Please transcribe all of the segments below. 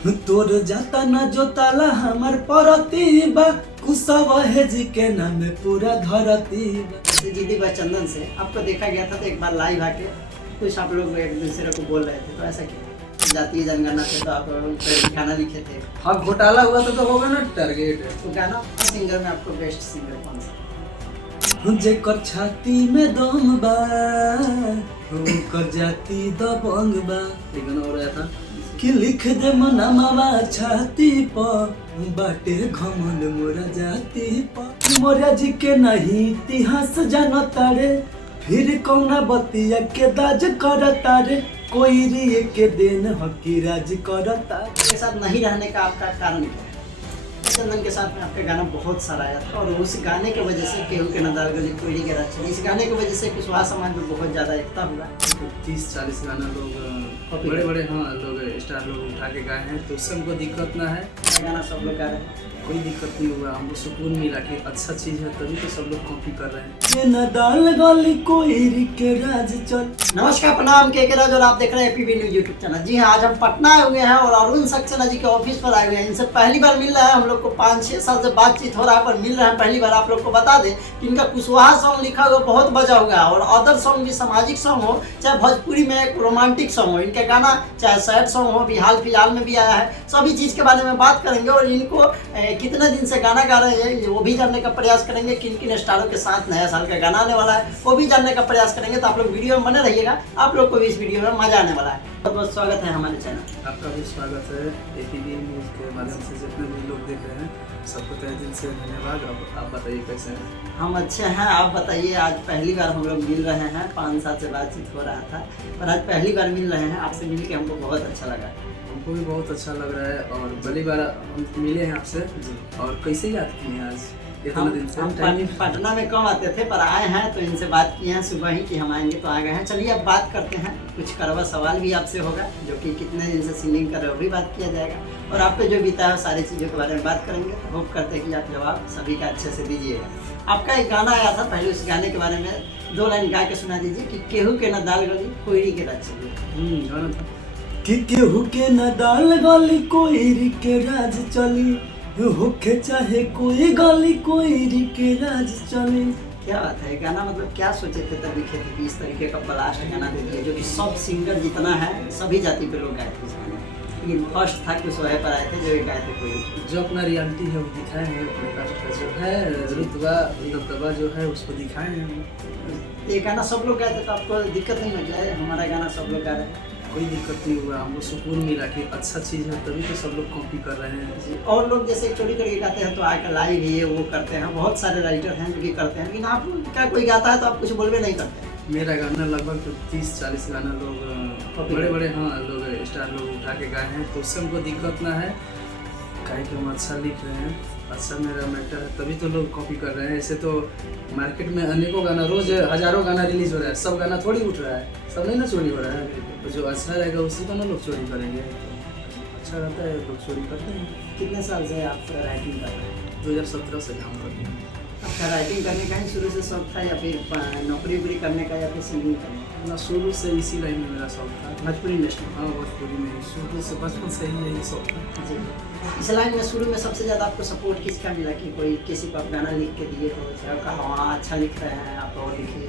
तोर जाता ना जो ताला हमार परती बा कुसवा है जी के नाम पूरा धरती बा। जीती बा चंदन से आपको देखा गया था तो एक बार लाइव आके कुछ आप लोग एक दूसरे को बोल रहे थे, तो ऐसा क्या जातीय जनगणना थे तो आप गाना लिखे थे। हाँ घोटाला हुआ तो होगा ना टारगेट। तो गाना सिंगर में आपको बेस्ट सिंगर कौन सा? जेकर छाती में दम बा ओकर जाति दबंग बा। एक गाना और आया था कि लिख दे मनमावा छाती पर बाटे घमंड मोरा जाति पर। मोरा जी के नहीं इतिहास जानता रे फिर कौना बतिया के दाज करता रे कोई रिए के दिन हकी राज करता। के साथ नहीं रहने का आपका कारण क्या है? चंदन के साथ में आपका गाना बहुत सारा आया था और उस गाने की वजह से केहू के नदार गली कोयरी के राज चली, इस गाने की वजह से कुशवाहा समाज में बहुत ज़्यादा एकता हुआ। 30-40 गाना लोग बड़े बड़े हाँ लोग स्टार लोग उठा के गाए हैं, तो उससे हमको दिक्कत ना है। गाना सब लोग गा रहे हैं, कोई दिक्कत नहीं हुआ, हमको सुकून मिला कि अच्छा चीज़ है तभी तो सब लोग कॉपी कर रहे हैं। ये नदाल गली कोयरी के राज चल। नमस्कार प्रणाम के राज और आप देख रहे हैं एपीबी न्यूज यूट्यूब चैनल। जी हाँ, आज हम पटना आए हुए हैं और अरुण सक्सेना जी के ऑफिस पर आए हुए हैं। इनसे पहली बार मिल रहा है, हम लोग को 5-6 साल से बातचीत हो रहा है पर मिल रहे हैं पहली बार। आप लोग को बता दें कि इनका कुशवाहा सॉन्ग लिखा हुआ बहुत बजा हुआ है और अदर सॉन्ग भी सामाजिक सॉन्ग हो चाहे भोजपुरी में एक रोमांटिक सॉन्ग हो, इनका गाना चाहे सैड सॉन्ग हो भी हाल फिलहाल में भी आया है। सभी चीज़ के बारे में बात करेंगे और इनको कितने दिन से गाना गा रहे हैं वो भी जानने का प्रयास करेंगे। किन किन स्टारों के साथ नया साल का गाना आने वाला है वो भी जानने का प्रयास करेंगे। तो आप लोग वीडियो में बने रहिएगा, आप लोग को भी इस वीडियो में मजा आने वाला है। बहुत बहुत स्वागत है हमारे चैनल। आपका भी स्वागत है एपीबी न्यूज़ के माध्यम से। जितने भी लोग देख रहे हैं सबको तहे दिल से धन्यवाद। आप बताइए कैसे हैं? हम अच्छे हैं, आप बताइए। आज पहली बार हम लोग मिल रहे हैं, 5 साल से बातचीत हो रहा था पर आज पहली बार मिल रहे हैं। आपसे मिल के हमको बहुत अच्छा लगा। हमको भी बहुत अच्छा लग रहा है और पहली बार हम मिले हैं आपसे। और कैसे याद किए हैं आज इतना दिन से? हम पटना में कम आते थे पर आए हैं तो इनसे बात किए हैं सुबह ही कि हम आएंगे तो आ गए हैं। चलिए अब बात करते हैं, कुछ कड़वा सवाल भी आपसे होगा जो कि कितने दिन से सिंगिंग कर रहे हो वो भी बात किया जाएगा और आपको जो बीता है सारी चीज़ों के बारे में बात करेंगे। तो होप करते हैं कि आप जवाब सभी का अच्छे से दीजिएगा। आपका एक गाना आया था, पहले उस गाने के बारे में 2 लाइन गा के सुना दीजिए कि केहू के न दाल गली कोयरी के राज चली। गाना था कि केहू के न दाल गली कोयरी के राज चली होके चाहे कोई गली कोयरी के राज चली। क्या बात है, गाना मतलब क्या सोचे थे तब लिखे थे कि इस तरीके का ब्लास्ट गाना दे दिया जो कि सब सिंगर जितना है सभी जाति पे लोग गाए थे इस गाने। लेकिन फर्स्ट था कि सोहे पर आए थे जो गाए थे कोई जो अपना रियलिटी है वो दिखाए हैं, अपने कास्ट का जो है रुतबा दबदबा जो है उसको दिखाए हैं। ये गाना सब लोग गाए थे तो आपको दिक्कत नहीं लगी है? हमारा गाना सब लोग गा रहे हैं, कोई दिक्कत नहीं हुआ, हमको सुकून मिला कि अच्छा चीज़ है तभी तो सब लोग कॉपी कर रहे हैं। और लोग जैसे चोरी करके गाते हैं तो आकर लाइव ये वो करते हैं, बहुत सारे राइटर हैं जो कि करते हैं, लेकिन आप क्या कोई गाता है तो आप कुछ बोलबे नहीं करते? मेरा गाना लगभग 30-40 गाना लोग बड़े बड़े हाँ लोग स्टार लोग उठा के गाए हैं, तो उससे हमको दिक्कत ना है। काहे कि हम अच्छा लिख रहे हैं, अच्छा मेरा मैटर है तभी तो लोग कॉपी कर रहे हैं। ऐसे तो मार्केट में अनेकों गाना रोज हजारों गाना रिलीज हो रहा है, सब गाना थोड़ी उठ रहा है, सब नहीं ना चोरी हो रहा है। तो जो अच्छा रहेगा उसी को ना लोग चोरी करेंगे, तो अच्छा रहता है लोग चोरी करते हैं। कितने साल से आप राइटिंग कर रहे हैं? 2017 से काम करते हैं। आपका राइटिंग करने का ही शुरू से शौक था या फिर नौकरी वोकरी करने का या फिर सिंगिंग करने का? ना शुरू से इसी लाइन में मेरा शौक था, भोजपुरी इंडस्ट्री। हाँ भोजपुरी में शुरू से बचपन से ही यही शौक था। जी, इस लाइन में शुरू में सबसे ज़्यादा आपको सपोर्ट किसका मिला कि कोई किसी को आप गाना लिख के दिए हो चाहे कहा हाँ अच्छा लिख रहे हैं आप और लिखिए?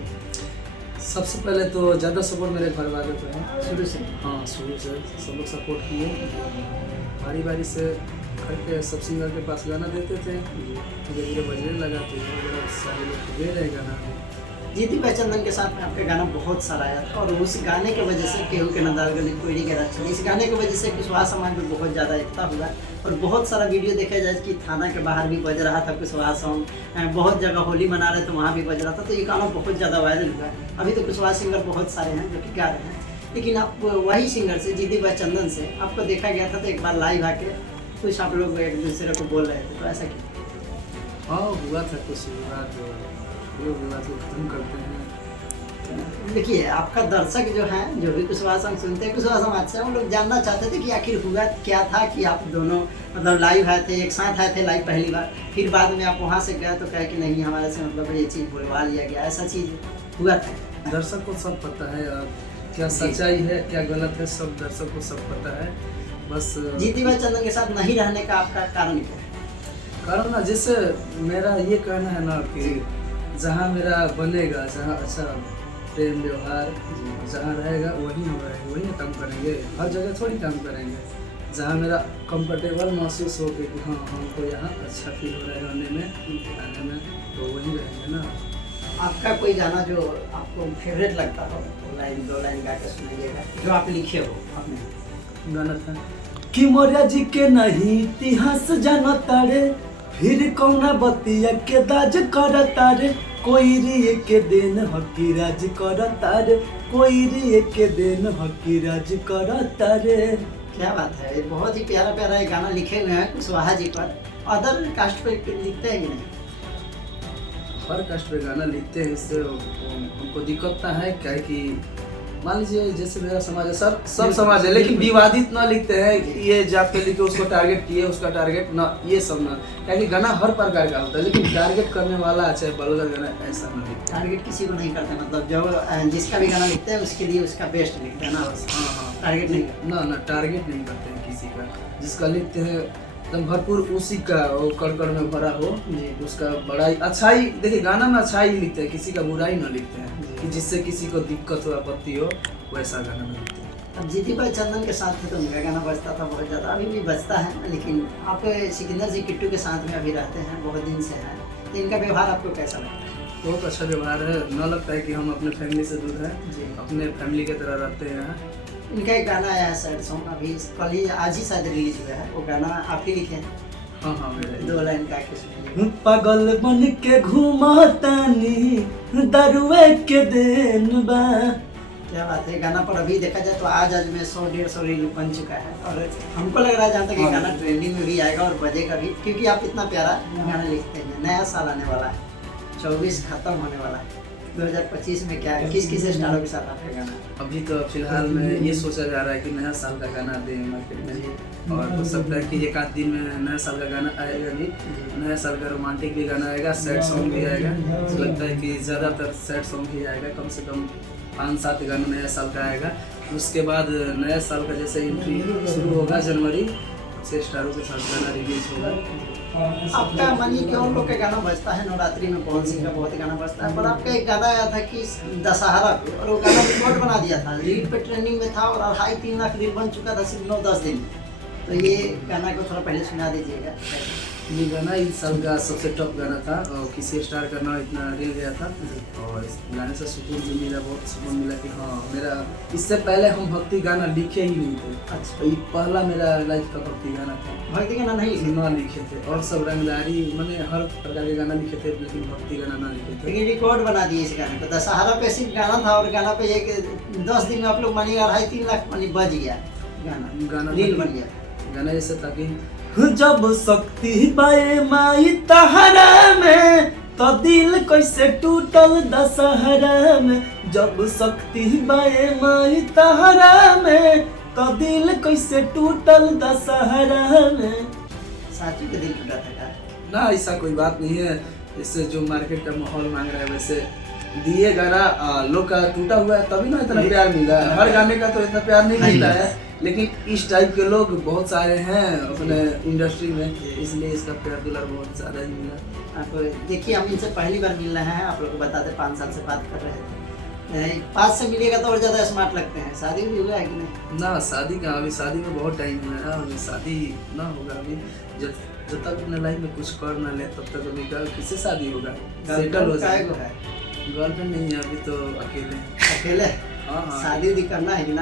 सबसे पहले तो ज़्यादा सपोर्ट मेरे घर वाले को है शुरू से। हाँ शुरू से सब लोग सपोर्ट किए, बारी बारी से घर के सब सिंगर के पास गाना देते थे, धीरे धीरे बजने लगा तो सारे लोग दे रहे गाना। जीती बा चंदन के साथ में आपका गाना बहुत सारा आया था और उस गाने की वजह से केहू के नदाल गली कोयरी के राज चली, इस गाने की वजह से कुशवाहा समाज में बहुत ज़्यादा एकता हुआ और बहुत सारा वीडियो देखा जाए कि थाना के बाहर भी बज रहा था कुशवाहा सॉन्ग, बहुत जगह होली मना रहे तो वहाँ भी बज रहा था। तो ये गाना बहुत ज़्यादा वायरल हुआ। अभी तो कुशवाहा सिंगर बहुत सारे हैं जो कि गा रहे हैं, लेकिन आप वही सिंगर से जीती बा चंदन से आपको देखा गया था तो एक बार लाइव आके कुछ आप लोग एक दूसरे को बोल रहे थे, तो ऐसा क्या? हाँ हुआ था कुछ विवाद, लोग विवाद को खत्म करते हैं। देखिए आपका दर्शक जो है जो भी कुशवाहा सॉन्ग सुनते हैं कुशवाहा समाज से, हम लोग जानना चाहते थे कि आखिर हुआ क्या था कि आप दोनों मतलब लाइव आए थे, एक साथ आए थे लाइव पहली बार, फिर बाद में आप वहाँ से गए तो कहे कि नहीं हमारे से मतलब ये चीज़ बुलवा लिया गया, ऐसा चीज़ हुआ था? दर्शक को सब पता है, क्या सच्चाई है क्या गलत है सब दर्शक को सब पता है। बस जीती भाई चंदन के साथ नहीं रहने का आपका कारण क्या है? कारण ना, जैसे मेरा ये कहना है ना कि जहाँ मेरा बनेगा, जहाँ अच्छा प्रेम व्यवहार जहाँ रहेगा वहीं हम रहेंगे, वहीं काम करेंगे, हर जगह थोड़ी काम करेंगे। जहाँ मेरा कंफर्टेबल महसूस हो कि हाँ हमको यहाँ अच्छा फील हो रहा है रहने में, खाने में, तो वहीं रहेंगे ना। आपका कोई गाना जो आपको फेवरेट लगता हो, लाइन 2 लाइन गा के सुनाइएगा, जो आप लिखे हो आपने। गाना था कि मोरिया जी के नहीं इतिहास जानता रे, फिर कौना बतिया के दाज करता रे, कोई रिए के दिन हकी राज करता रे, कोई रिए के दिन हकी राज करता रे। क्या बात है, ये बहुत ही प्यारा प्यारा ये गाना लिखे हुए हैं कुशवाहा जी पर। अदर कास्ट पे लिखते हैं कि नहीं? हर कास्ट पे गाना लिखते हैं, इससे उनको दिक्कत ना है, क्या है कि मान लीजिए जैसे मेरा समाज है, सब समाज है, लेकिन विवादित ना लिखते हैं कि ये जात पे लिखे उसको टारगेट किए, उसका टारगेट ना, ये सब ना, क्या कि गाना हर प्रकार का होता है, लेकिन टारगेट करने वाला चाहे बलगर गाना ऐसा ना लिखते। टारगेट किसी को नहीं करते, मतलब जो जिसका भी गाना लिखते हैं उसके लिए उसका बेस्ट लिखते हैं ना। हाँ, टारगेट नहीं करते। ना टारगेट नहीं करते हैं किसी का, जिसका लिखते हैं एकदम भरपूर उसी का वो कड़ में भरा हो जी। उसका बड़ाई अच्छाई, देखिए गाना में अच्छाई लिखते हैं, किसी का बुराई ना लिखते हैं जी। कि जिससे किसी को दिक्कत हो, आपत्ति हो, वैसा गाना में लिखते हैं। अब जीती भाई चंदन के साथ थे तो उनका गाना बजता था बहुत ज़्यादा, अभी भी बजता है, लेकिन आप सिकंदर जी किट्टू के साथ में अभी रहते हैं, बहुत दिन से हैं, तो इनका व्यवहार आपको कैसा लगता है? बहुत अच्छा व्यवहार है, न लगता है कि हम अपने फैमिली से दूर हैं, जी। अपने फैमिली की तरह रहते हैं। इनका एक गाना आया है सैड सॉन्ग, अभी कल ही आज ही शायद रिलीज हुआ है, वो गाना आप ही लिखे हैं? हाँ मेरे 2 लाइन गा के सुनिए। पागल बन के घूमतानी दारुए के देन बा। क्या बात है, गाना पर अभी देखा जाए तो आज में 100-150 रील बन चुका है, और हमको लग रहा है जहाँ तक ये गाना ट्रेंडिंग में भी आएगा और बजेगा भी, क्योंकि आप इतना प्यारा गाना लिखते हैं। नया साल आने वाला है, 24 खत्म होने वाला है, 2025 में क्या किस स्टारों के साथ आपका गाना? अभी तो फिलहाल में ये सोचा जा रहा है कि नया साल का गाना दें मार्केट में, और हो सकता है कि 1 आध दिन में नया साल का गाना आएगा भी। नया साल का रोमांटिक भी गाना आएगा, सैड सॉन्ग भी आएगा। मुझे लगता है कि ज़्यादातर सैड सॉन्ग ही आएगा, कम से कम 5-7 गाना नया साल का आएगा। उसके बाद नया साल का जैसे एंट्री शुरू होगा जनवरी से, स्टारों के साथ गाना रिलीज होगा। आपका मानिए कि उन लोग का गाना बजता है, नवरात्रि में पवन सिंह का बहुत गाना बजता है, पर आपका एक गाना आया था कि दशहरा पे, और वो गाना रिकॉर्ड बना दिया था, रील पे ट्रेंडिंग में था, और 2.5-3 लाख रील बन चुका था सिर्फ 9-10 दिन में। तो ये गाना को थोड़ा पहले सुना दीजिएगा। ये गाना इस साल का सबसे टॉप गाना था, और किसी स्टार का नाम इतना रिल गया था, और इस गाने से सुकून भी मिला, बहुत सुकून मिला कि हाँ मेरा, इससे पहले हम भक्ति गाना लिखे ही नहीं थे। अच्छा, तो ये पहला मेरा लाइफ का भक्ति गाना था। भक्ति गाना नहीं लिखे? ना लिखे थे, और सब रंगदारी मैंने हर प्रकार के गाना लिखे थे, लेकिन भक्ति गाना ना लिखे थे। लेकिन रिकॉर्ड बना दिए इस गाने को। दशहरा पे सिर्फ गाना था, और गाना पे एक 10 दिन में आप लोग मानिए 2.5-3 लाख मानी बज गया गाना रील बन गया। गाना जैसे था कि जब शक्ति पाए माई तहरा में, तो दिल कैसे टूटल दशहरा में। जब शक्ति पाए माई तहरा में, तो दिल कैसे टूटल दशहरा में। साथी के दिल टूटा था क्या? ना ऐसा कोई बात नहीं है, इससे जो मार्केट का माहौल मांग रहा है वैसे दिए गाना लोग का टूटा हुआ है, तभी ना इतना प्यार मिला है। हर गाने का तो इतना प्यार नहीं मिलता है, लेकिन इस टाइप के लोग बहुत सारे हैं अपने इंडस्ट्री में, इसलिए इसका प्यार दुलार बहुत ज़्यादा ही मिला। आप देखिए, हम इनसे पहली बार मिल रहे हैं, आप लोग को बताते 5 साल से बात कर रहे थे। 5 से मिलेगा तो और ज़्यादा स्मार्ट लगते हैं। शादी भी हुआ है कि नहीं? ना शादी का, अभी शादी में बहुत टाइम है, अभी शादी ना होगा। अभी जब तक अपने लाइफ में कुछ कर ना ले तब तक अभी किससे शादी होगा, सेटल हो जाएगा। गर्लफ्रेंड नहीं है अभी, तो अकेले। हाँ, शादी भी करना है कि ना?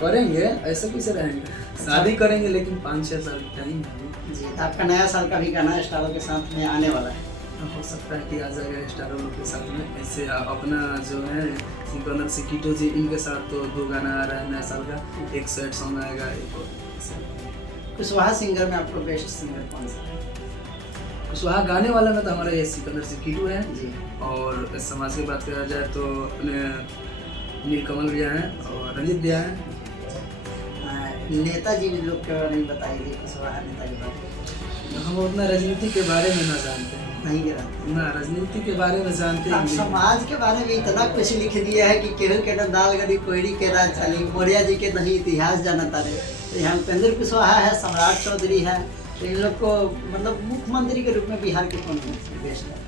करेंगे, ऐसे कैसे रहेंगे, शादी करेंगे, लेकिन 5-6 साल टाइम है जी। तो आपका नया साल का भी गाना स्टारों के साथ में आने वाला है? हो सकता है कि आ जाएगा स्टारों के साथ में। ऐसे अपना जो है सिकंदर सिकीटो जी, इनके साथ तो 2 गाना आ रहा है नया साल का, एक सैड सॉन्ग आएगा, एक और। कुशवाहा सिंगर में आपको बेस्ट सिंगर कौन सा है? कुशवाहा गाने वाले में तो हमारे ये सिकंदर सिकीटो है जी, और समाज की बात करा जाए तो अपने नीलकमल भैया हैं और रंजीत भैया हैं। नेताजी लोग के बारे में बताइए, कुशवाहा नेता के बारे में। हम उतना राजनीति के बारे में ना जानते हैं, नहीं गिरा ना राजनीति के बारे में जानते आप हैं। समाज के बारे में इतना कुछ लिख दिया है कि केहू के न दाल गली कोयरी के राज चली, मौर्य जी के नहीं इतिहास जानता रहे। तो यहाँ उपेंद्र कुशवाहा है, सम्राट चौधरी है, तो इन लोग को मतलब मुख्यमंत्री के रूप में बिहार के कौन बेस्ट है?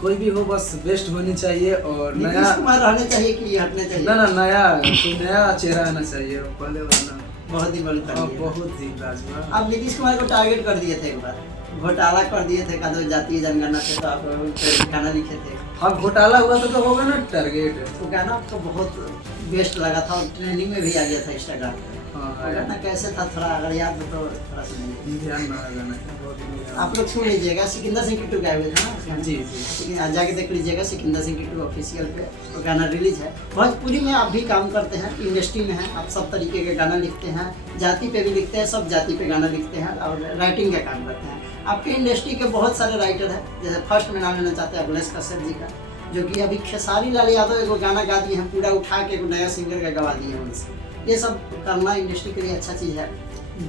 कोई भी हो बस बेस्ट होनी चाहिए और नया नीतीश कुमार रहने चाहिए कि ये हटने चाहिए? ना नया चेहरा आना चाहिए, पहले वाला बहुत ही बड़ी हाँ, बहुत ही लाजवाब। आप नीतीश कुमार को टारगेट कर दिए थे एक बार, घोटाला कर दिए थे कदो जातीय जनगणना से, तो आप गाना लिखे थे। हाँ घोटाला हुआ तो होगा ना टारगेट। वो गाना आपको बहुत बेस्ट लगा था और ट्रेंडिंग में भी आ गया था इंस्टाग्राम पे। हाँ वो गाना कैसे था, थोड़ा अगर याद हो तो थोड़ा सुनिए। ध्यान ना गाना है, बहुत ही आप लोग सुन लीजिएगा, सिकंदर सिंह किट्टू गाए हुए थे ना उस गाने में? जी। लेकिन आज जाके देख लीजिएगा सिकंदर सिंह किट्टू ऑफिशियल पे वो गाना रिलीज है। भोजपुरी में आप भी काम करते हैं, इंडस्ट्री में हैं, आप सब तरीके के गाना लिखते हैं, जाति पे भी लिखते हैं, सब जाति पे गाना लिखते हैं और राइटिंग का काम करते हैं। आपके इंडस्ट्री के बहुत सारे राइटर हैं, जैसे फर्स्ट में नाम लेना चाहते हैं अखिलेश कश्यप जी का, जो कि अभी खेसारी लाल यादव एगो गाना गा दिए हैं, पूरा उठा के एक नया सिंगर का गवा दिए हैं उनसे। ये सब करना इंडस्ट्री के लिए अच्छा चीज़ है।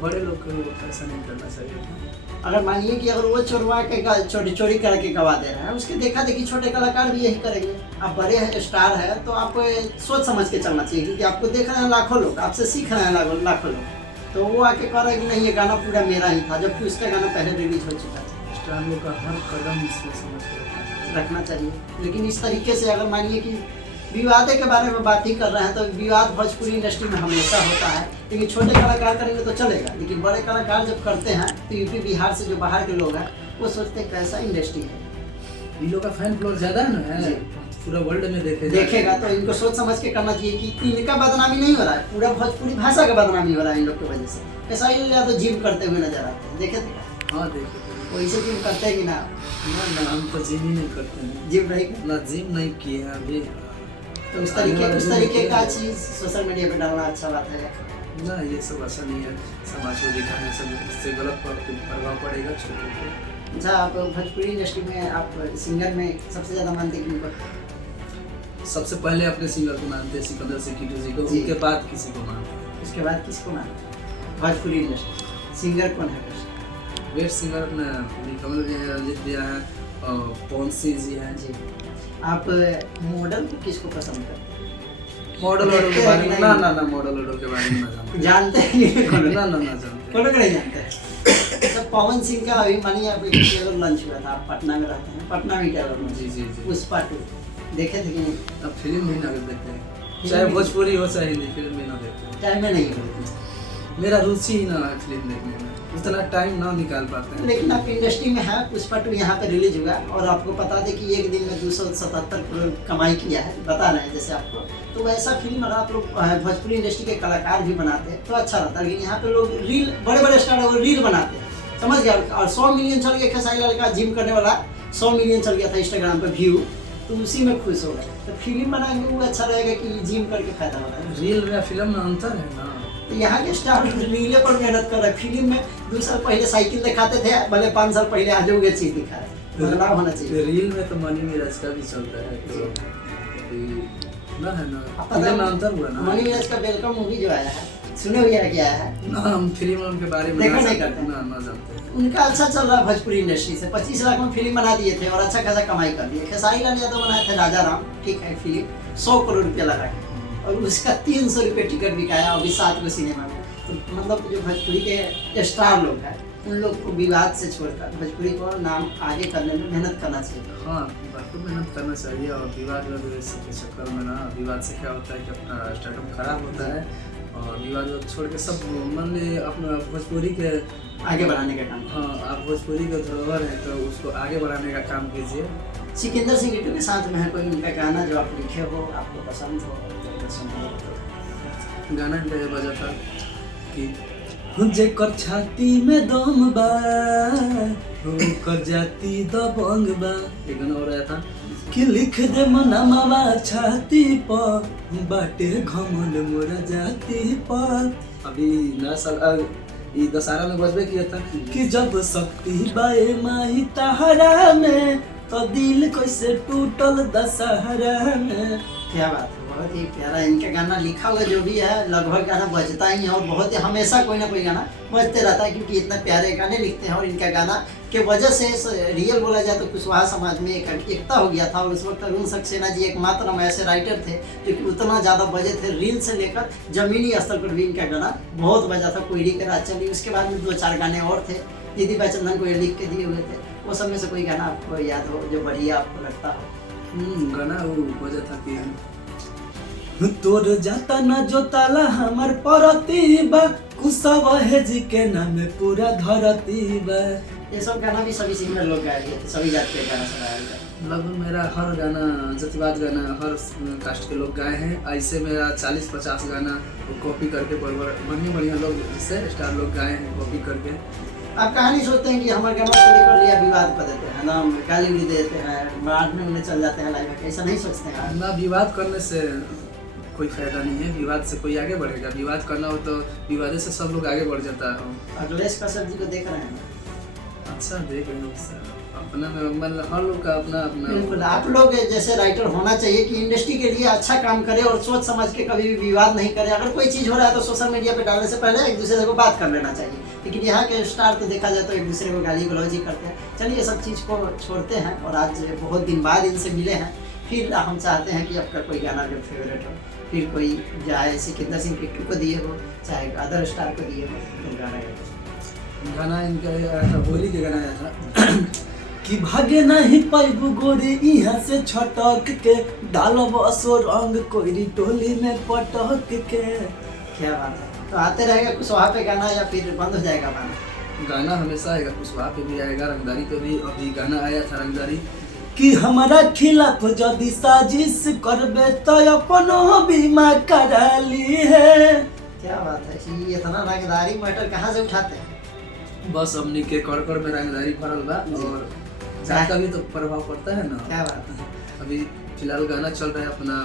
बड़े लोग को ऐसा नहीं करना चाहिए। अगर मानिए कि अगर वो चोरवा के चोरी करके गवा दे रहे हैं, उसके देखा देखी छोटे कलाकार भी यही करेंगे। आप बड़े हैं, स्टार है, तो आपको सोच समझ के चलना चाहिए, क्योंकि आपको देख रहे हैं लाखों लोग, आपसे सीख रहे हैं लाखों लोग। तो वो आके कह रहा है कि नहीं ये गाना पूरा मेरा ही था, जबकि उसका गाना पहले रिलीज हो चुका था। स्टार लोग का हर कदम इसमें समझ के रखना चाहिए। लेकिन इस तरीके से अगर मानिए कि विवाद के बारे में बात ही कर रहे हैं, तो विवाद भोजपुरी इंडस्ट्री में हमेशा होता है, लेकिन छोटे कलाकार करेंगे तो चलेगा, लेकिन बड़े कलाकार जब करते हैं तो यूपी बिहार से जो बाहर के लोग हैं वो सोचते हैं कैसा इंडस्ट्री है, इन लोग का फैन फॉलोअर ज्यादा है ना है, पूरा वर्ल्ड में देखेगा। तो इनको सोच समझ के करना चाहिए कि इनका बदनामी नहीं हो रहा है, पूरा भोजपुरी भाषा का बदनामी हो रहा है इन लोग की वजह से। कैसा तो जिम करते हुए नजर आते हैं, देखे थे? हाँ देखे वैसे जिम करते हैं कि ना? ना हम तो जिम ही नहीं करते हैं, जिम नहीं करते। ना जिम नहीं किए हैं अभी। तो उस तरीके का चीज़ सोशल मीडिया पे डालना अच्छा बात है ना, ये सब अच्छा नहीं है, समाज को दिखाने से इससे गलत प्रभाव पड़ेगा छोटे को। अच्छा, आप भोजपुरी इंडस्ट्री में आप सिंगर में सबसे ज़्यादा मानते हैं किनको? सबसे पहले अपने सिंगर को मानते हैं सिकंदर सिंह किट्टू जी को, उसके बाद किसी को मानते हैं। उसके बाद किसको मानते हैं? भोजपुरी इंडस्ट्री सिंगर कौन है? बेस्ट सिंगर अपने कमल जी हैं, रंजीत भैया हैं और पवन सिंह जी हैं। जी। आप मॉडल को किसको पसंद करते हैं? मॉडल के बारे में ना मॉडल के बारे में ना जानते हैं कि ना जानते कोनो नहीं जानते हैं। अच्छा, पवन सिंह का अभी मानिए आप ट्रेलर लॉन्च हुआ था, आप पटना में रहते हैं, पटना में ट्रेलर लॉन्च। जी पुष्पा 2 देखे थे कि नहीं? अब फिल्म भी ना देखते हैं, चाहे भोजपुरी हो चाहे हिंदी, फिल्म भी ना देखते हैं। टाइम में नहीं होती, मेरा रुचि ही ना है फिल्म देखने में, उतना टाइम ना निकाल पाते हैं। लेकिन आप इंडस्ट्री में है, पुष्पा 2 यहाँ पे रिलीज हुआ और आपको बता दें कि एक दिन में 277 करोड़ कमाई किया है, बता रहे हैं जैसे आपको। तो वैसा फिल्म अगर आप लोग भोजपुरी इंडस्ट्री के कलाकार भी बनाते हैं तो अच्छा रहता है, लेकिन यहाँ पे लोग रील, बड़े बड़े स्टार है वो रील बनाते हैं, समझ गया। और 100 मिलियन चल गया खेसारी लाल का जिम करने वाला, 100 मिलियन चल गया था इंस्टाग्राम पे व्यू, तो उसी में खुश हो गए। तो फिल्म बनाएंगे वो अच्छा रहेगा कि जिम करके फायदा होगा? रील में फिल्म में अंतर है ना। तो यहाँ के स्टार रीले पर मेहनत कर रहे हैं। फिल्म में 2 साल पहले साइकिल दिखाते थे, भले 5 साल पहले आज वो चीज दिखा रहे हैं, बदलाव होना चाहिए। रील में तो मनी मिराज का भी चलता है, तो ना है ना, पता फिल्म में अंतर हुआ ना। मनी मिराज का वेलकम मूवी जो आया है, सुने हुए है क्या है? ना हम फिल्म के बारे में देखा नहीं करते ना जानते। उनका अच्छा चल रहा है भोजपुरी इंडस्ट्री से, 25 लाख में फिल्म बना दिए थे और अच्छा खासा कमाई कर दिए। खेसारी लाल यादव बनाए थे राजा राम, ठीक है, फिल्म 100 करोड़ रुपया लगा के, और उसका 300 रुपये टिकट बिकाया अभी 7 को सिनेमा में। तो मतलब जो भोजपुरी के स्टार लोग हैं उन लोग को विवाद से छोड़कर भोजपुरी को नाम आगे करने में मेहनत करना चाहिए। हाँ, भरपूर मेहनत करना चाहिए, और विवाद के चक्कर में ना, विवाद से क्या होता है कि अपना स्टार्टअप खराब होता है, और विवाद छोड़ के सब मान ली अपना भोजपुरी के आगे बढ़ाने का काम। हाँ, आप भोजपुरी के धरोहर है तो उसको आगे बढ़ाने का काम कीजिए। सिकंदर सिंह किट्टू के साथ में है कोई उनका गाना जो आप लिखे हो, आपको पसंद हो, तो सुनिए। गाना पे बजा था कि जेकर छाती में दम बा कर जाती दबंग बा, ये गाना हो रहा था कि लिख दे मनमावा छाती पर बाटे घमंड मोरा जाती पर। अभी नया साल ये दशहरा में बजबे किया था कि जब शक्ति बाए माही तहरा में तो दिल कैसे टूटल दशहरा में। क्या बात है, बहुत ही प्यारा इनका गाना लिखा हुआ जो भी है, लगभग गाना बजता ही है और बहुत ही हमेशा कोई ना कोई गाना बजते रहता है, क्योंकि इतना प्यारे गाने लिखते हैं। और इनका गाना के वजह से रियल बोला जाए तो कुशवाहा समाज में एक एकता हो गया था। और उस वक्त अरुण सक्सेना जी एकमात्र हम ऐसे राइटर थे जो कि उतना ज़्यादा बजे थे, रील से लेकर ज़मीनी स्तर पर भी इनका गाना बहुत बजा था। कोयरी के राज चली, उसके बाद में 2-4 गाने और थे दीदी बैचंदन को ये लिख के दिए हुए थे। वो सब में से कोई गाना आपको याद हो जो बढ़िया आपको लगता हो? गाना वो वजह था कि तोर जाता ना जो ताला हमर परती बा, कुशवाहा है जी के नाम पूरा धरती बा। ये सब गाना भी सभी सिंगर लोग गाए थे, सभी जाति के गाना सुनाया गया। लगभग मेरा हर गाना जतिवाद गाना हर कास्ट के लोग गाए हैं। ऐसे मेरा 40-50 गाना कॉपी करके बढ़िया लोग जिससे स्टार लोग गाए हैं कॉपी करके। आप कहानी सोचते हैं कि हमारे गाना चोरी कर लिया, विवाद कर देते हैं ना, गाली उड़ी देते हैं, बाद में उन्हें चल जाते हैं लाइव में, ऐसा नहीं सोचते हैं? ना, विवाद करने से कोई फायदा नहीं है। विवाद से कोई आगे बढ़ेगा? विवाद करना हो तो विवाद से सब लोग आगे बढ़ जाता है। अखिलेश कश्यप जी को देख रहे हैं? अच्छा देख रहे हैं, अपना में मतलब हर लोग का अपना अपना। बिल्कुल, आप लोग जैसे राइटर होना चाहिए कि इंडस्ट्री के लिए अच्छा काम करे और सोच समझ के कभी भी विवाद नहीं करे। अगर कोई चीज़ हो रहा है तो सोशल मीडिया पे डालने से पहले एक दूसरे को बात कर लेना चाहिए। लेकिन यहाँ के स्टार तो देखा जाए तो एक दूसरे को गाली गलौज ही करते हैं। चलिए सब चीज़ को छोड़ते हैं और आज बहुत दिन बाद इनसे मिले हैं। फिर हम चाहते हैं कि आपका कोई गाना जो फेवरेट हो, फिर कोई चाहे सिकंदर सिंह किट्टू को दिए हो, चाहे अदर स्टार को दिए हो, तो गाना इनका आया था, होली के गाना आया था कि भागे नहीं पैबू गोरी यहाँ से छटक के, डालब असो रंग कोयरी टोली में पटक के। क्या बात है। तो आते रहेगा कुशवाहा पे गाना या फिर बंद हो जाएगा गाना? गाना हमेशा आएगा, कुशवाहा पे भी आएगा, रंगदारी पे भी। अभी गाना आया था रंगदारी कि हमारा खिलाफ यदि साजिश करबे तो अपनो बीमा करा ली है। क्या बात है कि इतना रंगदारी मैटर कहाँ से उठाते हैं? बस हमनी के कड़ में रंगदारी भरल बा और जात का भी तो प्रभाव पड़ता है ना। क्या बात है। अभी फिलहाल गाना चल रहा है अपना,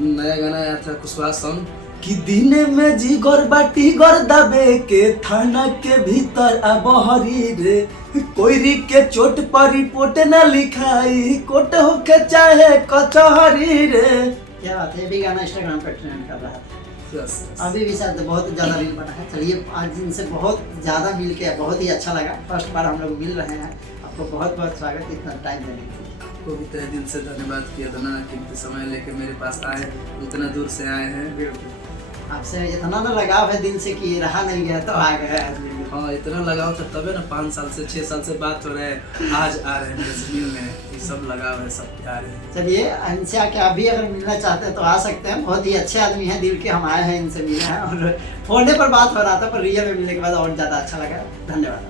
नया गाना आया था कुशवाहा सॉन्ग कि दिने में जिगर बाटी गर दबे के, थाना के भीतर बहरी रे, कोयरी के चोट पर रिपोर्ट न लिखाई, कोर्ट होके चाहे कचहरी रे। क्या बात है। ये भी गाना इंस्टाग्राम पर ट्रेंड कर रहा था। Yes. अभी भी शायद बहुत ज़्यादा रील बना है। चलिए आज इनसे बहुत ज़्यादा मिल के बहुत ही अच्छा लगा। फर्स्ट बार हम लोग मिल रहे हैं। आपको बहुत बहुत स्वागत, इतना टाइम देने के लिए। आपको भी तहे दिल से धन्यवाद किया था कि इतने समय लेके मेरे पास आए, उतना दूर से आए हैं। आपसे इतना ना लगाव है दिल से कि रहा नहीं गया तो आ गया आदमी। हाँ, इतना लगाव था तबे ना 5 साल से 6 साल से बात हो रहे हैं, आज आ रहे हैं मिलने। ये सब लगाव है, सब प्यार है। चलिए इनसे आके आप भी अगर मिलना चाहते हैं तो आ सकते हैं। बहुत ही अच्छे आदमी हैं, दिल के हम आए हैं, इनसे मिले हैं और फोन पर बात हो रहा था, पर रियल में मिलने के बाद और ज़्यादा अच्छा लगा। धन्यवाद।